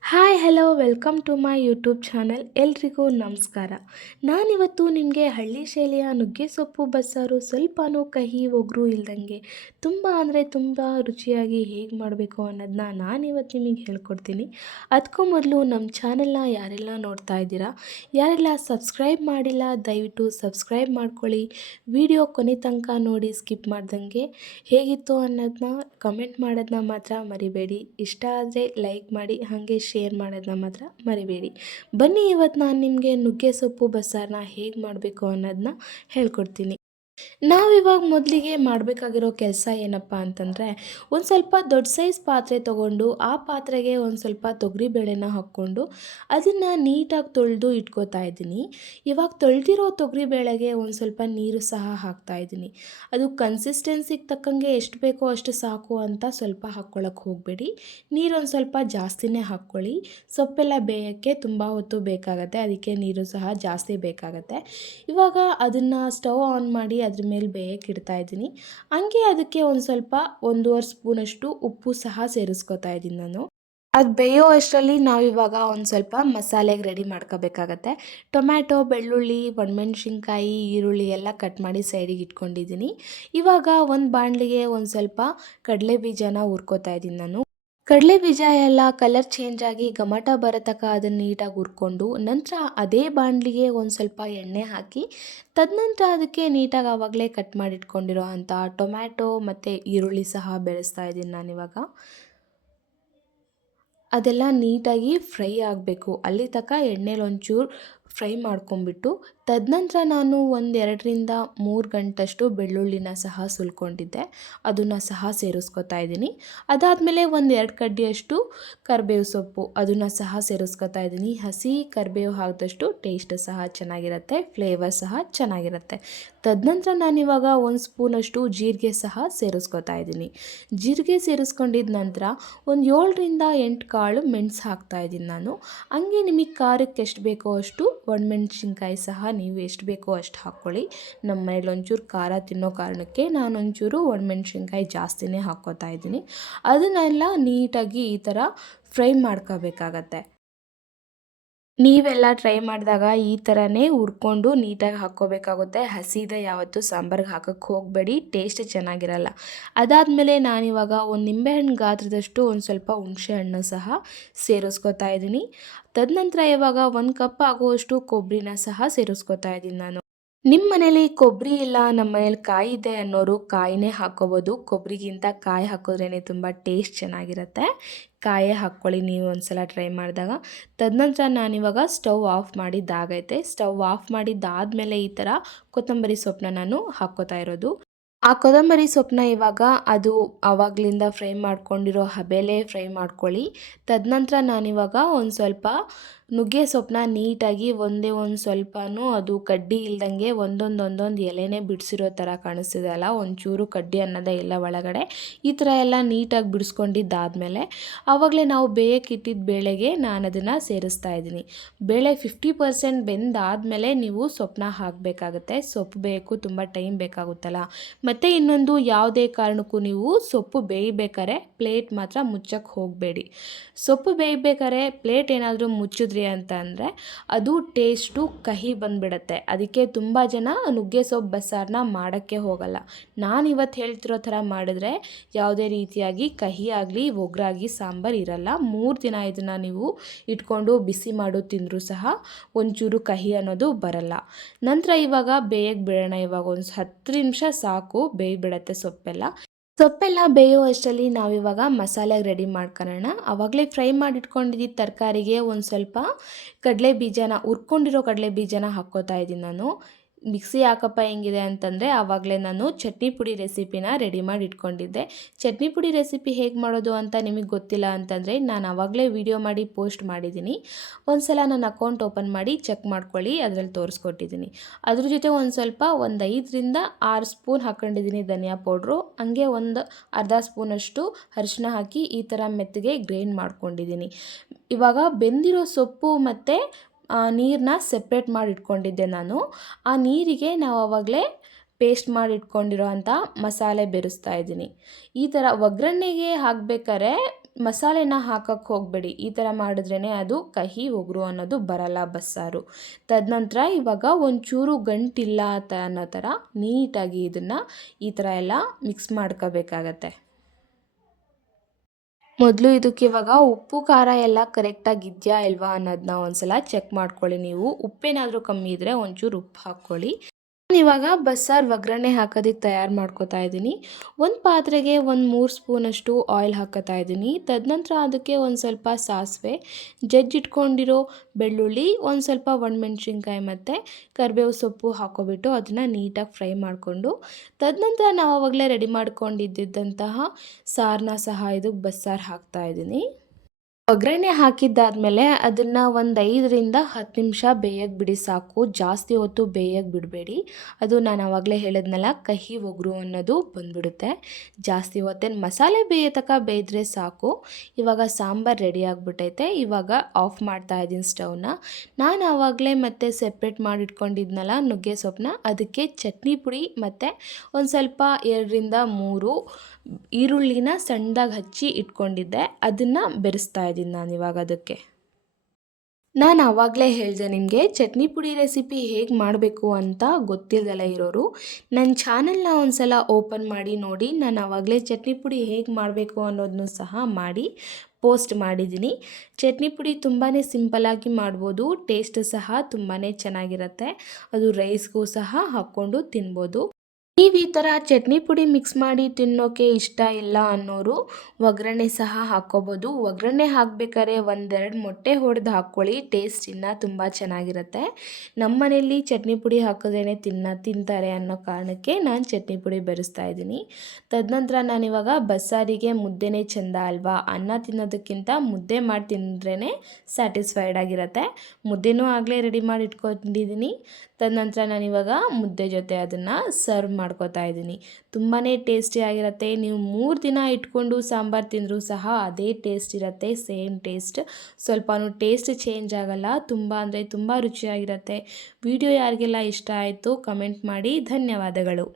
Hi hello welcome to my YouTube channel. ಎಲ್ರಿಗೂ ನಮಸ್ಕಾರ. ನಾನಿವತ್ತು ನಿಮಗೆ ಹಳ್ಳಿ ಶೈಲಿಯ ನುಗ್ಗೆ ಸೊಪ್ಪು ಬಸ್ಸಾರು ಸ್ವಲ್ಪನೂ ಕಹಿ ಒಗರು ಇಲ್ದಂಗೆ ತುಂಬ ಅಂದರೆ ತುಂಬ ರುಚಿಯಾಗಿ ಹೇಗೆ ಮಾಡಬೇಕು ಅನ್ನೋದನ್ನ ನಾನಿವತ್ತು ನಿಮಗೆ ಹೇಳ್ಕೊಡ್ತೀನಿ. ಅದಕ್ಕೂ ಮೊದಲು ನಮ್ಮ ಚಾನಲ್ನ ಯಾರೆಲ್ಲ ನೋಡ್ತಾ ಇದ್ದೀರಾ, ಯಾರೆಲ್ಲ ಸಬ್ಸ್ಕ್ರೈಬ್ ಮಾಡಿಲ್ಲ ದಯವಿಟ್ಟು ಸಬ್ಸ್ಕ್ರೈಬ್ ಮಾಡ್ಕೊಳ್ಳಿ. ವಿಡಿಯೋ ಕೊನೆ ತನಕ ನೋಡಿ ಸ್ಕಿಪ್ ಮಾಡ್ದಂಗೆ. ಹೇಗಿತ್ತು ಅನ್ನೋದನ್ನ ಕಮೆಂಟ್ ಮಾಡೋದನ್ನ ಮಾತ್ರ ಮರಿಬೇಡಿ. ಇಷ್ಟ ಆದರೆ ಲೈಕ್ ಮಾಡಿ, ಹಾಗೆ ಶೇರ್ ಮಾಡೋದನ್ನ ಮಾತ್ರ ಮರಿಬೇಡಿ. ಬನ್ನಿ ಇವತ್ತು ನಾನು ನಿಮಗೆ ನುಗ್ಗೆ ಸೊಪ್ಪು ಬಸ್ಸಾರನ್ನ ಹೇಗೆ ಮಾಡಬೇಕು ಅನ್ನೋದನ್ನ ಹೇಳ್ಕೊಡ್ತೀನಿ. ನಾವಿವಾಗ ಮೊದಲಿಗೆ ಮಾಡಬೇಕಾಗಿರೋ ಕೆಲಸ ಏನಪ್ಪ ಅಂತಂದರೆ, ಒಂದು ಸ್ವಲ್ಪ ದೊಡ್ಡ ಸೈಜ್ ಪಾತ್ರೆ ತೊಗೊಂಡು ಆ ಪಾತ್ರೆಗೆ ಒಂದು ಸ್ವಲ್ಪ ತೊಗರಿಬೇಳೆನ ಹಾಕ್ಕೊಂಡು ಅದನ್ನು ನೀಟಾಗಿ ತೊಳೆದು ಇಟ್ಕೋತಾ ಇದ್ದೀನಿ. ಇವಾಗ ತೊಳೆದಿರೋ ತೊಗರಿಬೇಳೆಗೆ ಒಂದು ಸ್ವಲ್ಪ ನೀರು ಸಹ ಹಾಕ್ತಾಯಿದ್ದೀನಿ. ಅದು ಕನ್ಸಿಸ್ಟೆನ್ಸಿಗೆ ತಕ್ಕಂಗೆ ಎಷ್ಟು ಬೇಕೋ ಅಷ್ಟು ಸಾಕು ಅಂತ ಸ್ವಲ್ಪ ಹಾಕ್ಕೊಳ್ಳೋಕೆ ಹೋಗಬೇಡಿ. ನೀರೊಂದು ಸ್ವಲ್ಪ ಜಾಸ್ತಿನೇ ಹಾಕ್ಕೊಳ್ಳಿ. ಸೊಪ್ಪೆಲ್ಲ ಬೇಯೋಕ್ಕೆ ತುಂಬ ಹೊತ್ತು ಬೇಕಾಗತ್ತೆ, ಅದಕ್ಕೆ ನೀರು ಸಹ ಜಾಸ್ತಿ ಬೇಕಾಗತ್ತೆ. ಇವಾಗ ಅದನ್ನು ಸ್ಟವ್ ಆನ್ ಮಾಡಿ ಅದ್ರ ಮೇಲೆ ಬೇಯಕ್ಕೆ ಇಡ್ತಾ ಇದ್ದೀನಿ. ಹಂಗೆ ಅದಕ್ಕೆ ಒಂದು ಸ್ವಲ್ಪ 1.5 ಸ್ಪೂನಷ್ಟು ಉಪ್ಪು ಸಹ ಸೇರಿಸ್ಕೊತಾ ಇದ್ದೀನಿ ನಾನು. ಅದು ಬೇಯೋ ಅಷ್ಟರಲ್ಲಿ ನಾವಿವಾಗ ಒಂದು ಸ್ವಲ್ಪ ಮಸಾಲೆಗೆ ರೆಡಿ ಮಾಡ್ಕೋಬೇಕಾಗತ್ತೆ. ಟೊಮ್ಯಾಟೊ, ಬೆಳ್ಳುಳ್ಳಿ, ಒಣಮೆಣ್ಸಿನ್ಕಾಯಿ, ಈರುಳ್ಳಿ ಎಲ್ಲ ಕಟ್ ಮಾಡಿ ಸೈಡಿಗೆ ಇಟ್ಕೊಂಡಿದ್ದೀನಿ. ಇವಾಗ ಒಂದು ಬಾಣಲಿಗೆ ಒಂದು ಸ್ವಲ್ಪ ಕಡಲೆ ಬೀಜನ ಹುರ್ಕೋತಾ ಇದ್ದೀನಿ ನಾನು. ಕಡಲೆ ಬೀಜ ಎಲ್ಲ ಕಲರ್ ಚೇಂಜ್ ಆಗಿ ಘಮಟ ಬರೋ ತನಕ ಅದನ್ನು ನೀಟಾಗಿ ಹುರ್ಕೊಂಡು ನಂತರ ಅದೇ ಬಾಣಲಿಗೆ ಒಂದು ಸ್ವಲ್ಪ ಎಣ್ಣೆ ಹಾಕಿ, ತದನಂತರ ಅದಕ್ಕೆ ನೀಟಾಗಿ ಆವಾಗಲೇ ಕಟ್ ಮಾಡಿಟ್ಕೊಂಡಿರೋ ಅಂಥ ಟೊಮ್ಯಾಟೊ ಮತ್ತು ಈರುಳ್ಳಿ ಸಹ ಬೆಳೆಸ್ತಾ ಇದ್ದೀನಿ ನಾನಿವಾಗ. ಅದೆಲ್ಲ ನೀಟಾಗಿ ಫ್ರೈ ಆಗಬೇಕು. ಅಲ್ಲಿ ತನಕ ಎಣ್ಣೆಲಿ ಒಂಚೂರು ಫ್ರೈ ಮಾಡ್ಕೊಂಬಿಟ್ಟು ತದನಂತರ ನಾನು ಒಂದು 2ರಿಂದ 3 ಗಂಟಷ್ಟು ಬೆಳ್ಳುಳ್ಳಿನ ಸಹ ಸುಲ್ಕೊಂಡಿದ್ದೆ, ಅದನ್ನು ಸಹ ಸೇರಿಸ್ಕೊತಾ ಇದ್ದೀನಿ. ಅದಾದಮೇಲೆ ಒಂದು 2 ಕಡ್ಡಿಯಷ್ಟು ಕರಿಬೇವು ಸೊಪ್ಪು ಅದನ್ನು ಸಹ ಸೇರಿಸ್ಕೊತಾ ಇದ್ದೀನಿ. ಹಸಿ ಕರಿಬೇವು ಹಾಕಿದಷ್ಟು ಟೇಸ್ಟ್ ಸಹ ಚೆನ್ನಾಗಿರುತ್ತೆ, ಫ್ಲೇವರ್ ಸಹ ಚೆನ್ನಾಗಿರುತ್ತೆ. ತದನಂತರ ನಾನಿವಾಗ 1 ಸ್ಪೂನಷ್ಟು ಜೀರಿಗೆ ಸಹ ಸೇರಿಸ್ಕೊತಾ ಇದ್ದೀನಿ. ಜೀರಿಗೆ ಸೇರಿಸ್ಕೊಂಡಿದ್ದ ನಂತರ ಒಂದು 7ರಿಂದ 8 ಕಾಳು ಮೆಣಸು ಹಾಕ್ತಾಯಿದ್ದೀನಿ ನಾನು. ಹಂಗೆ ನಿಮಗೆ ಖಾರಕ್ಕೆ ಎಷ್ಟು ಬೇಕೋ ಅಷ್ಟು ಒಣಮೆಣ್ಸಿನ್ಕಾಯಿ ಸಹ ನೀವು ಎಷ್ಟು ಬೇಕೋ ಅಷ್ಟು ಹಾಕ್ಕೊಳ್ಳಿ. ನಮ್ಮ ಮನೇಲಿ ಒಂಚೂರು ಖಾರ ತಿನ್ನೋ ಕಾರಣಕ್ಕೆ ನಾನು ಒಂಚೂರು ಒಣಮೆಣ್ಸಿನ್ಕಾಯಿ ಜಾಸ್ತಿನೇ ಹಾಕ್ಕೋತಾ ಇದ್ದೀನಿ. ಅದನ್ನೆಲ್ಲ ನೀಟಾಗಿ ಈ ಥರ ಫ್ರೈ ಮಾಡ್ಕೋಬೇಕಾಗತ್ತೆ. ನೀವೆಲ್ಲ ಟ್ರೈ ಮಾಡಿದಾಗ ಈ ಥರನೇ ಹುರ್ಕೊಂಡು ನೀಟಾಗಿ ಹಾಕ್ಕೋಬೇಕಾಗುತ್ತೆ. ಹಸಿದ ಯಾವತ್ತೂ ಸಾಂಬಾರಿಗೆ ಹಾಕೋಕ್ಕೆ ಹೋಗಬೇಡಿ, ಟೇಸ್ಟ್ ಚೆನ್ನಾಗಿರಲ್ಲ. ಅದಾದಮೇಲೆ ನಾನಿವಾಗ ಒಂದು ನಿಂಬೆಹಣ್ಣು ಗಾತ್ರದಷ್ಟು ಒಂದು ಸ್ವಲ್ಪ ಹುಣಸೆ ಹಣ್ಣು ಸಹ ಸೇರಿಸ್ಕೊತಾ ಇದ್ದೀನಿ. ತದನಂತರ ಇವಾಗ 1 ಕಪ್ ಆಗುವಷ್ಟು ಕೊಬ್ಬರಿನ ಸಹ ಸೇರಿಸ್ಕೊತಾ ಇದ್ದೀನಿ ನಾನು. ನಿಮ್ಮ ಮನೇಲಿ ಕೊಬ್ಬರಿ ಇಲ್ಲ, ನಮ್ಮ ಮನೇಲಿ ಕಾಯಿ ಇದೆ ಅನ್ನೋರು ಕಾಯಿನೇ ಹಾಕ್ಕೋಬೋದು. ಕೊಬ್ಬರಿಗಿಂತ ಕಾಯಿ ಹಾಕಿದ್ರೇ ತುಂಬ ಟೇಸ್ಟ್ ಚೆನ್ನಾಗಿರುತ್ತೆ. ಕಾಯೇ ಹಾಕ್ಕೊಳ್ಳಿ ನೀವು ಒಂದ್ಸಲ ಟ್ರೈ ಮಾಡಿದಾಗ. ತದನಂತರ ನಾನಿವಾಗ ಸ್ಟವ್ ಆಫ್ ಮಾಡಿದ್ದಾಗೈತೆ. ಸ್ಟವ್ ಆಫ್ ಮಾಡಿದ್ದಾದಮೇಲೆ ಈ ಥರ ಕೊತ್ತಂಬರಿ ಸೊಪ್ಪನ್ನ ನಾನು ಹಾಕ್ಕೋತಾ ಇರೋದು. ಆ ಕೊತ್ತಂಬರಿ ಸೊಪ್ಪನ್ನ ಇವಾಗ ಅದು ಆವಾಗಲಿಂದ ಫ್ರೈ ಮಾಡ್ಕೊಂಡಿರೋ ಹಬೆಲೇ ಫ್ರೈ ಮಾಡ್ಕೊಳ್ಳಿ. ತದನಂತರ ನಾನಿವಾಗ ಒಂದು ಸ್ವಲ್ಪ ನುಗ್ಗೆ ಸೊಪ್ಪನ್ನ ನೀಟಾಗಿ ಒಂದೇ ಒಂದು ಸ್ವಲ್ಪನೂ ಅದು ಕಡ್ಡಿ ಇಲ್ದಂಗೆ ಒಂದೊಂದು ಎಲೆನೇ ಬಿಡಿಸಿರೋ ಥರ ಕಾಣಿಸ್ತಿದೆ ಅಲ್ಲ, ಒಂಚೂರು ಕಡ್ಡಿ ಅನ್ನೋದೇ ಇಲ್ಲ ಒಳಗಡೆ. ಈ ಥರ ಎಲ್ಲ ನೀಟಾಗಿ ಬಿಡಿಸ್ಕೊಂಡಿದ್ದಾದಮೇಲೆ ಆವಾಗಲೇ ನಾವು ಬೇಯಕ್ಕೆ ಇಟ್ಟಿದ್ದ ಬೇಳೆಗೆ ನಾನು ಅದನ್ನು ಸೇರಿಸ್ತಾ ಇದ್ದೀನಿ. ಬೇಳೆ 50% ಬೆಂದಾದಮೇಲೆ ನೀವು ಸೊಪ್ಪನ್ನ ಹಾಕಬೇಕಾಗತ್ತೆ. ಸೊಪ್ಪು ಬೇಯಕ್ಕೂ ತುಂಬ ಟೈಮ್ ಬೇಕಾಗುತ್ತಲ್ಲ. ಮತ್ತು ಇನ್ನೊಂದು, ಯಾವುದೇ ಕಾರಣಕ್ಕೂ ನೀವು ಸೊಪ್ಪು ಬೇಯಬೇಕಾದ್ರೆ ಪ್ಲೇಟ್ ಮಾತ್ರ ಮುಚ್ಚಕ್ಕೆ ಹೋಗಬೇಡಿ. ಸೊಪ್ಪು ಬೇಯಬೇಕಾದ್ರೆ ಪ್ಲೇಟ್ ಏನಾದರೂ ಮುಚ್ಚಿದ್ರಿ ಅಂತ ಅಂದರೆ ಅದು ಟೇಸ್ಟು ಕಹಿ ಬಂದುಬಿಡತ್ತೆ. ಅದಕ್ಕೆ ತುಂಬ ಜನ ನುಗ್ಗೆ ಸೊಪ್ಪು ಬಸ್ಸಾರನ್ನ ಮಾಡೋಕ್ಕೆ ಹೋಗಲ್ಲ. ನಾನು ಇವತ್ತು ಹೇಳ್ತಿರೋ ಥರ ಮಾಡಿದ್ರೆ ಯಾವುದೇ ರೀತಿಯಾಗಿ ಕಹಿ ಆಗಲಿ ಒಗ್ರಾಗಿ ಸಾಂಬಾರು ಇರಲ್ಲ. 3 ದಿನ ಇದನ್ನು ನೀವು ಇಟ್ಕೊಂಡು ಬಿಸಿ ಮಾಡು ತಿಂದರೂ ಸಹ ಒಂಚೂರು ಕಹಿ ಅನ್ನೋದು ಬರಲ್ಲ. ನಂತರ ಇವಾಗ ಬೇಯಕ್ಕೆ ಬಿಡೋಣ. ಇವಾಗ ಒಂದು 10 ನಿಮಿಷ ಸಾಕು, ಬೇಯ್ಬಿಡತ್ತೆ ಸೊಪ್ಪೆಲ್ಲ. ಸೊಪ್ಪೆಲ್ಲ ಬೇಯೋ ಅಷ್ಟರಲ್ಲಿ ನಾವಿವಾಗ ಮಸಾಲೆಗೆ ರೆಡಿ ಮಾಡ್ಕೊಳ್ಳೋಣ. ಆವಾಗಲೇ ಫ್ರೈ ಮಾಡಿಟ್ಕೊಂಡಿದ್ದ ತರಕಾರಿಗೆ ಒಂದು ಸ್ವಲ್ಪ ಕಡಲೆ ಬೀಜನ, ಹುರ್ಕೊಂಡಿರೋ ಕಡಲೆ ಬೀಜನ ಹಾಕ್ಕೋತಾ ಇದ್ದೀನಿ ನಾನು. ಮಿಕ್ಸಿ ಯಾಕಪ್ಪ ಹೆಂಗಿದೆ ಅಂತಂದರೆ ಆವಾಗಲೇ ನಾನು ಚಟ್ನಿ ಪುಡಿ ರೆಸಿಪಿನ ರೆಡಿ ಮಾಡಿ ಇಟ್ಕೊಂಡಿದ್ದೆ. ಚಟ್ನಿ ಪುಡಿ ರೆಸಿಪಿ ಹೇಗೆ ಮಾಡೋದು ಅಂತ ನಿಮಗೆ ಗೊತ್ತಿಲ್ಲ ಅಂತಂದರೆ ನಾನು ಆವಾಗಲೇ ವಿಡಿಯೋ ಮಾಡಿ ಪೋಸ್ಟ್ ಮಾಡಿದ್ದೀನಿ. ಒಂದು ಸಲ ನನ್ನ ಅಕೌಂಟ್ ಓಪನ್ ಮಾಡಿ ಚೆಕ್ ಮಾಡ್ಕೊಳ್ಳಿ, ಅದರಲ್ಲಿ ತೋರಿಸ್ಕೊಟ್ಟಿದ್ದೀನಿ. ಅದ್ರ ಜೊತೆ ಒಂದು ಸ್ವಲ್ಪ 5ರಿಂದ 6 ಸ್ಪೂನ್ ಹಾಕ್ಕೊಂಡಿದ್ದೀನಿ ಧನಿಯಾ ಪೌಡ್ರು. ಹಂಗೆ ಒಂದು ಅರ್ಧ ಸ್ಪೂನಷ್ಟು ಅರಿಶಿನ ಹಾಕಿ ಈ ಥರ ಮೆತ್ತಗೆ ಗ್ರೈಂಡ್ ಮಾಡ್ಕೊಂಡಿದ್ದೀನಿ. ಇವಾಗ ಬೆಂದಿರೋ ಸೊಪ್ಪು ಮತ್ತು ನೀರನ್ನ ಸೆಪ್ರೇಟ್ ಮಾಡಿ ಇಟ್ಕೊಂಡಿದ್ದೆ ನಾನು. ಆ ನೀರಿಗೆ ನಾವು ಆವಾಗಲೇ ಪೇಸ್ಟ್ ಮಾಡಿ ಇಟ್ಕೊಂಡಿರೋ ಅಂಥ ಮಸಾಲೆ ಬೆರೆಸ್ತಾ ಇದ್ದೀನಿ. ಈ ಥರ ಒಗ್ಗರಣೆಗೆ ಹಾಕಬೇಕಾದ್ರೆ ಮಸಾಲೆನ ಹಾಕಕ್ಕೆ ಹೋಗಬೇಡಿ. ಈ ಥರ ಮಾಡಿದ್ರೇ ಅದು ಕಹಿ ಒಗರು ಅನ್ನೋದು ಬರಲ್ಲ ಬಸ್ಸಾರು. ತದನಂತರ ಇವಾಗ ಒಂಚೂರು ಗಂಟಿಲ್ಲ ಅನ್ನೋ ಥರ ನೀಟಾಗಿ ಇದನ್ನು ಈ ಥರ ಎಲ್ಲ ಮಿಕ್ಸ್ ಮಾಡ್ಕೋಬೇಕಾಗತ್ತೆ. ಮೊದಲು ಇದಕ್ಕೆ ಇವಾಗ ಉಪ್ಪು ಖಾರ ಎಲ್ಲ ಕರೆಕ್ಟಾಗಿದೆಯಾ ಇಲ್ವಾ ಅನ್ನೋದನ್ನ ಒಂದ್ಸಲ ಚೆಕ್ ಮಾಡ್ಕೊಳ್ಳಿ. ನೀವು ಉಪ್ಪೇನಾದರೂ ಕಮ್ಮಿ ಇದ್ದರೆ ಒಂಚೂರು ಉಪ್ಪು ಹಾಕ್ಕೊಳ್ಳಿ. ಇವಾಗ ಬಸ್ಸಾರು ಒಗ್ಗರಣೆ ಹಾಕೋದಕ್ಕೆ ತಯಾರು ಮಾಡ್ಕೊತಾ ಇದ್ದೀನಿ. ಒಂದು ಪಾತ್ರೆಗೆ ಒಂದು 3 ಸ್ಪೂನಷ್ಟು ಆಯಿಲ್ ಹಾಕೋತಾ ಇದ್ದೀನಿ. ತದನಂತರ ಅದಕ್ಕೆ ಒಂದು ಸ್ವಲ್ಪ ಸಾಸಿವೆ, ಜಜ್ಜಿಟ್ಕೊಂಡಿರೋ ಬೆಳ್ಳುಳ್ಳಿ, ಒಂದು ಸ್ವಲ್ಪ ಒಣಮೆಣ್ಸಿನ್ಕಾಯಿ ಮತ್ತು ಕರಿಬೇವು ಸೊಪ್ಪು ಹಾಕ್ಕೊಬಿಟ್ಟು ಅದನ್ನು ನೀಟಾಗಿ ಫ್ರೈ ಮಾಡಿಕೊಂಡು, ತದನಂತರ ನಾವು ಆವಾಗಲೇ ರೆಡಿ ಮಾಡ್ಕೊಂಡಿದ್ದಂತಹ ಸಾರನ್ನ ಸಹ ಇದಕ್ಕೆ ಬಸ್ಸಾರು ಹಾಕ್ತಾಯಿದ್ದೀನಿ. ಒಗ್ಗರಣೆ ಹಾಕಿದ್ದಾದಮೇಲೆ ಅದನ್ನು ಒಂದು 5ರಿಂದ 10 ನಿಮಿಷ ಬೇಯಕ್ಕೆ ಬಿಡಿ ಸಾಕು. ಜಾಸ್ತಿ ಹೊತ್ತು ಬೇಯಕ್ಕೆ ಬಿಡಬೇಡಿ. ಅದು ನಾನು ಆವಾಗಲೇ ಹೇಳಿದ್ನಲ್ಲ, ಕಹಿ ಒಗರು ಅನ್ನೋದು ಬಂದ್ಬಿಡುತ್ತೆ. ಜಾಸ್ತಿ ಹೊತ್ತೇನು ಮಸಾಲೆ ಬೇಯೋ ತನಕ ಬೇಯಿದ್ರೆ ಸಾಕು. ಇವಾಗ ಸಾಂಬಾರು ರೆಡಿ ಆಗಿಬಿಟ್ಟೈತೆ. ಇವಾಗ ಆಫ್ ಮಾಡ್ತಾ ಇದ್ದೀನಿ ಸ್ಟವ್ನ. ನಾನು ಆವಾಗಲೇ ಮತ್ತೆ ಸೆಪ್ರೇಟ್ ಮಾಡಿಟ್ಕೊಂಡಿದ್ನಲ್ಲ ನುಗ್ಗೆ ಸೊಪ್ಪನ್ನ, ಅದಕ್ಕೆ ಚಟ್ನಿ ಪುಡಿ ಮತ್ತು ಒಂದು ಸ್ವಲ್ಪ 2ರಿಂದ 3 ಈರುಳ್ಳಿನ ಸಣ್ಣದಾಗಿ ಹಚ್ಚಿ ಇಟ್ಕೊಂಡಿದ್ದೆ. ಅದನ್ನು ಬೆರೆಸ್ತಾ ಇದ್ದೀನಿ ನಾನಿವಾಗ ಅದಕ್ಕೆ. ನಾನು ಆವಾಗಲೇ ಹೇಳಿದೆ ನಿಮಗೆ, ಚಟ್ನಿ ಪುಡಿ ರೆಸಿಪಿ ಹೇಗೆ ಮಾಡಬೇಕು ಅಂತ ಗೊತ್ತಿಲ್ಲದಲ್ಲ ಇರೋರು ನನ್ನ ಚಾನಲ್ನ ಒಂದು ಸಲ ಓಪನ್ ಮಾಡಿ ನೋಡಿ. ನಾನು ಆವಾಗಲೇ ಚಟ್ನಿ ಪುಡಿ ಹೇಗೆ ಮಾಡಬೇಕು ಅನ್ನೋದನ್ನು ಸಹ ಮಾಡಿ ಪೋಸ್ಟ್ ಮಾಡಿದ್ದೀನಿ. ಚಟ್ನಿ ಪುಡಿ ತುಂಬಾ ಸಿಂಪಲ್ಲಾಗಿ ಮಾಡ್ಬೋದು. ಟೇಸ್ಟ್ ಸಹ ತುಂಬಾ ಚೆನ್ನಾಗಿರುತ್ತೆ. ಅದು ರೈಸ್ಗೂ ಸಹ ಹಾಕ್ಕೊಂಡು ತಿನ್ಬೋದು. ನೀವು ಈ ಥರ ಚಟ್ನಿ ಪುಡಿ ಮಿಕ್ಸ್ ಮಾಡಿ ತಿನ್ನೋಕ್ಕೆ ಇಷ್ಟ ಇಲ್ಲ ಅನ್ನೋರು ಒಗ್ಗರಣೆ ಸಹ ಹಾಕ್ಕೋಬೋದು. ಒಗ್ಗರಣೆ ಹಾಕಬೇಕಾದ್ರೆ 1-2 ಮೊಟ್ಟೆ ಹೊಡೆದು ಹಾಕ್ಕೊಳ್ಳಿ. ಟೇಸ್ಟ್ ಇನ್ನೂ ತುಂಬ ಚೆನ್ನಾಗಿರುತ್ತೆ. ನಮ್ಮ ಮನೆಯಲ್ಲಿ ಚಟ್ನಿ ಪುಡಿ ಹಾಕಿದ್ರೇ ತಿಂತಾರೆ ಅನ್ನೋ ಕಾರಣಕ್ಕೆ ನಾನು ಚಟ್ನಿ ಪುಡಿ ಬೆರೆಸ್ತಾ ಇದ್ದೀನಿ. ತದನಂತರ ನಾನಿವಾಗ ಬಸ್ಸಾರಿಗೆ ಮುದ್ದೆನೇ ಚೆಂದ ಅಲ್ವಾ, ಅನ್ನ ತಿನ್ನೋದಕ್ಕಿಂತ ಮುದ್ದೆ ಮಾಡಿ ತಿಂದ್ರೇ ಸ್ಯಾಟಿಸ್ಫೈಡ್ ಆಗಿರುತ್ತೆ. ಮುದ್ದೆನೂ ಆಗಲೇ ರೆಡಿ ಮಾಡಿ ಇಟ್ಕೊಂಡಿದ್ದೀನಿ. ತದನಂತರ ನಾನಿವಾಗ ಮುದ್ದೆ ಜೊತೆ ಅದನ್ನು ಸರ್ವ್ ಮಾಡ್ಕೋತಾ ಇದ್ದೀನಿ. ತುಂಬಾ ಟೇಸ್ಟಿಯಾಗಿರುತ್ತೆ. ನೀವು 3 ದಿನ ಇಟ್ಕೊಂಡು ಸಾಂಬಾರು ತಿಂದರೂ ಸಹ ಅದೇ ಟೇಸ್ಟ್ ಇರುತ್ತೆ, ಸೇಮ್ ಟೇಸ್ಟ್. ಸ್ವಲ್ಪನೂ ಟೇಸ್ಟ್ ಚೇಂಜ್ ಆಗಲ್ಲ. ತುಂಬ ಅಂದರೆ ತುಂಬ ರುಚಿಯಾಗಿರುತ್ತೆ. ವಿಡಿಯೋ ಯಾರಿಗೆಲ್ಲ ಇಷ್ಟ ಆಯಿತು ಕಮೆಂಟ್ ಮಾಡಿ. ಧನ್ಯವಾದಗಳು.